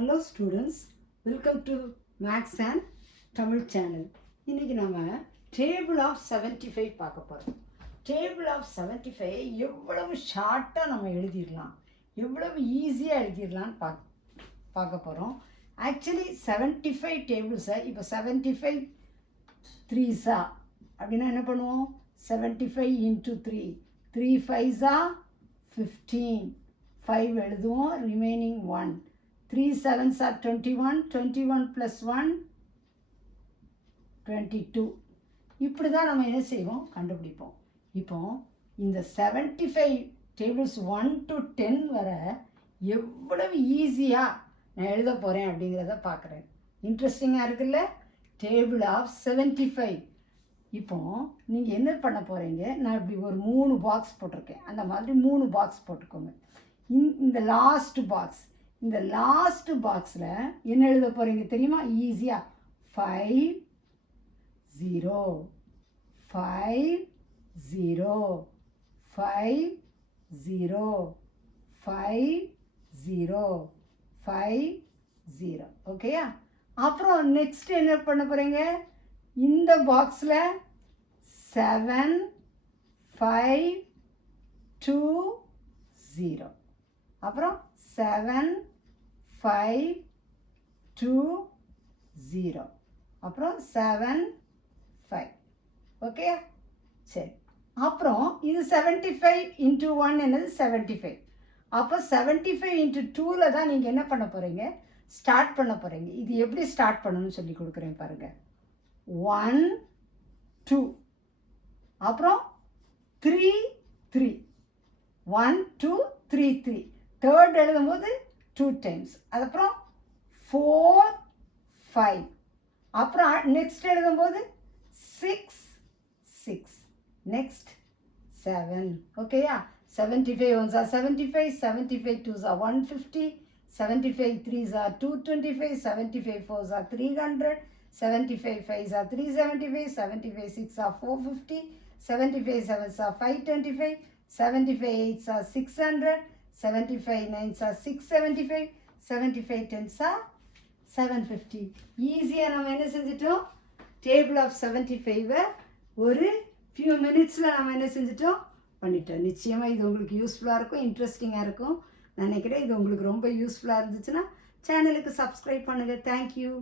Hello students, welcome to Max and Tamil channel. இன்னைக்கு நாம table of 75 பார்க்க போறோம். Table of 75 எவ்வளவு ஷார்ட்டா நம்ம எழுதிடலாம், எவ்வளவு ஈஸியா எழுதிடலாம்னு பார்க்க போறோம். ஆக்சுவலி 75 டேபிள்ஸை இப்போ 75 3s அப்படின்னா என்ன பண்ணுவோம்? 75 into 3, 3 5s 15, 5 எழுதுவோம், ரிமைனிங் 1. 3 7s are 21, 21 plus 1 22. இப்படி தான் நம்ம என்ன செய்வோம்? கண்டுபிடிப்போம். இப்போ இந்த 75 டேபிள்ஸ் 1 to 10 வர எவ்வளவு ஈஸியாக நான் எழுத போகிறேன் அப்படிங்கிறத பார்க்குறேன். இன்ட்ரெஸ்டிங்காக இருக்குல்ல? Table of 75. இப்போ நீங்கள் என்ன பண்ண போகிறீங்க? நான் இப்படி ஒரு 3 பாக்ஸ் போட்டிருக்கேன். அந்த மாதிரி 3 பாக்ஸ் போட்டுக்கோங்க. இந்த லாஸ்ட் பாக்ஸ், இந்த லாஸ்ட் பாக்ஸில் என்ன எழுத போகிறீங்க தெரியுமா? ஈஸியாக 5 0 5 0 5 0 5 0 5 0. ஓகேயா? அப்புறம் நெக்ஸ்ட் என்ன பண்ண போகிறீங்க? இந்த பாக்ஸில் 7 5 2 0. அப்புறம் 7 5 2 0. அப்புறம் 7 5. ஓகே, சரி. அப்புறம் இது 75 into 1 என்னது? 75. அப்போ 75 into 2ல் தான் நீங்கள் என்ன பண்ண போகிறீங்க? ஸ்டார்ட் பண்ண போகிறீங்க. இது எப்படி ஸ்டார்ட் பண்ணணும்னு சொல்லி கொடுக்குறேன் பாருங்கள். 1 2, அப்புறம் 3 3, 1 2 3 3. தேர்ட் எழுதும்போது 2 times. அதுக்கப்புறம் 4 5. அப்புறம் நெக்ஸ்ட் எழுதும்போது 6 6. நெக்ஸ்ட் 7. ஓகேயா? 75 1s are 75, 75 2s are 150, 75 3s are 225, 75 4s are 300, 75 5s are 375, 75 6 are 450, 75 7s are 525, 75 8s are 600, 75 9s are 675, 75 10s are 750. ஈஸியாக நம்ம என்ன செஞ்சிட்டோம்? டேபிள் ஆஃப் 75 ஒரு ஃபியூ மினிட்ஸில் நம்ம என்ன செஞ்சிட்டோம்? பண்ணிட்டோம். நிச்சயமாக இது உங்களுக்கு யூஸ்ஃபுல்லாக இருக்கும், இன்ட்ரெஸ்டிங்காக இருக்கும் நினைக்கிறேன். இது உங்களுக்கு ரொம்ப யூஸ்ஃபுல்லாக இருந்துச்சுன்னா சேனலுக்கு சப்ஸ்கிரைப் பண்ணுங்கள். தேங்க்யூ.